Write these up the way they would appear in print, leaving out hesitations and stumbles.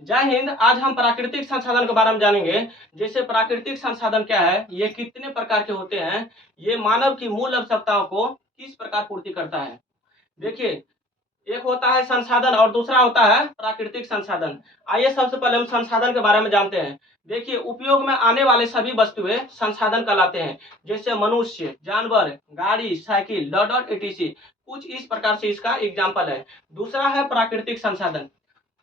जय हिंद। आज हम प्राकृतिक संसाधन के बारे में जानेंगे। जैसे प्राकृतिक संसाधन क्या है, ये कितने प्रकार के होते हैं, ये मानव की मूल आवश्यकताओं को किस प्रकार पूर्ति करता है। देखिए, एक होता है संसाधन और दूसरा होता है प्राकृतिक संसाधन। आइए सबसे पहले हम संसाधन के बारे में जानते हैं। देखिए, उपयोग में आने वाले सभी वस्तुएं संसाधन कहलाते हैं। जैसे मनुष्य, जानवर, गाड़ी, साइकिल, डॉट डॉट etc। कुछ इस प्रकार से इसका एग्जाम्पल है। दूसरा है प्राकृतिक संसाधन।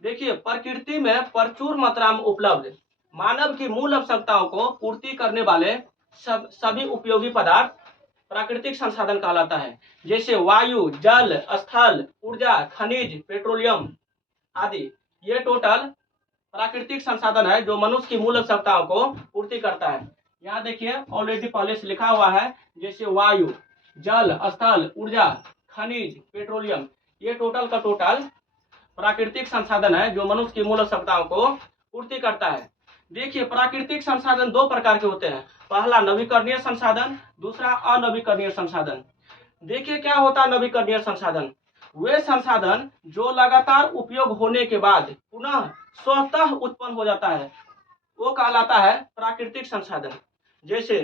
देखिए, प्रकृति में प्रचुर मात्रा में उपलब्ध मानव की मूल आवश्यकताओं को पूर्ति करने वाले सभी उपयोगी पदार्थ प्राकृतिक संसाधन कहलाता है। जैसे वायु, जल, स्थल, ऊर्जा, खनिज, पेट्रोलियम आदि। ये टोटल प्राकृतिक संसाधन है जो मनुष्य की मूल आवश्यकताओं को पूर्ति करता है। यहाँ देखिए, ऑलरेडी पहले से लिखा हुआ है। जैसे वायु, जल, स्थल, ऊर्जा, खनिज, पेट्रोलियम, ये टोटल का टोटल प्राकृतिक संसाधन है जो मनुष्य की मूल आवश्यकताओं को पूर्ति करता है। देखिए, प्राकृतिक संसाधन दो प्रकार के होते हैं। पहला नवीकरणीय संसाधन, दूसरा अनवीकरणीय संसाधन। देखिए, क्या होता है नवीकरणीय संसाधन? वे संसाधन जो लगातार उपयोग होने के बाद पुनः स्वतः उत्पन्न हो जाता है, वो कहलाता है प्राकृतिक संसाधन। जैसे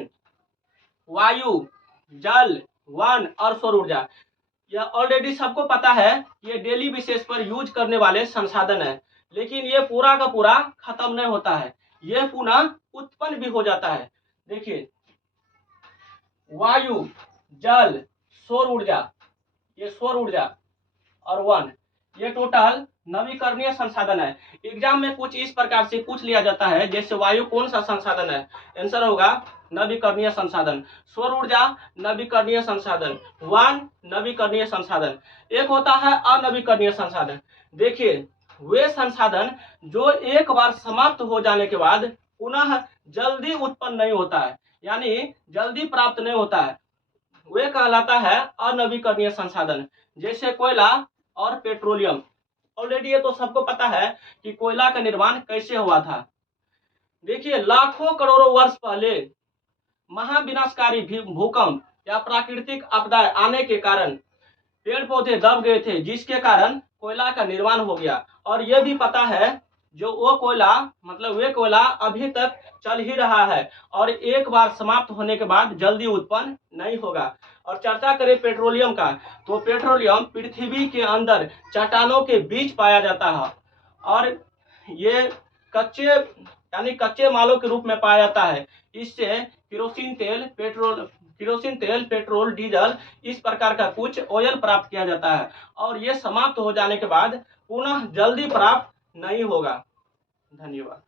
वायु, जल, वन और सौर ऊर्जा। यह ऑलरेडी सबको पता है, ये डेली बेसिस पर यूज करने वाले संसाधन है, लेकिन ये पूरा का पूरा खत्म नहीं होता है, ये पुनः उत्पन्न भी हो जाता है। देखिए, वायु, जल, सौर ऊर्जा, ये सौर ऊर्जा और वन, ये टोटल नवीकरणीय संसाधन है। एग्जाम में कुछ इस प्रकार से पूछ लिया जाता है, जैसे वायु कौन सा संसाधन है? आंसर होगा नवीकरणीय संसाधन। सौर ऊर्जा नवीकरणीय संसाधन, वन नवीकरणीय संसाधन। एक होता है अनवीकरणीय संसाधन। देखिए, वे संसाधन जो एक बार समाप्त हो जाने के बाद पुनः जल्दी उत्पन्न नहीं होता है, यानी जल्दी प्राप्त नहीं होता है, वे कहलाता है अनवीकरणीय संसाधन। जैसे कोयला और पेट्रोलियम। ऑलरेडी ये तो सबको पता है कि कोयला का निर्माण कैसे हुआ था। देखिए, लाखों करोड़ों वर्ष पहले महाविनाशकारी भूकंप या प्राकृतिक आपदाएं आने के कारण पेड़ पौधे दब गए थे, जिसके कारण कोयला का निर्माण हो गया। और यह भी पता है, जो वो कोयला मतलब वे कोयला अभी तक चल ही रहा है और एक बार समाप्त होने के बाद जल्दी उत्पन्न नहीं होगा। और चर्चा करें पेट्रोलियम का, तो पेट्रोलियम पृथ्वी के अंदर चट्टानों के बीच पाया जाता है और ये कच्चे यानी कच्चे मालों के रूप में पाया जाता है। इससे केरोसिन तेल, पेट्रोल, डीजल, इस प्रकार का कुछ ऑयल प्राप्त किया जाता है और ये समाप्त हो जाने के बाद पुनः जल्दी प्राप्त नहीं होगा। धन्यवाद।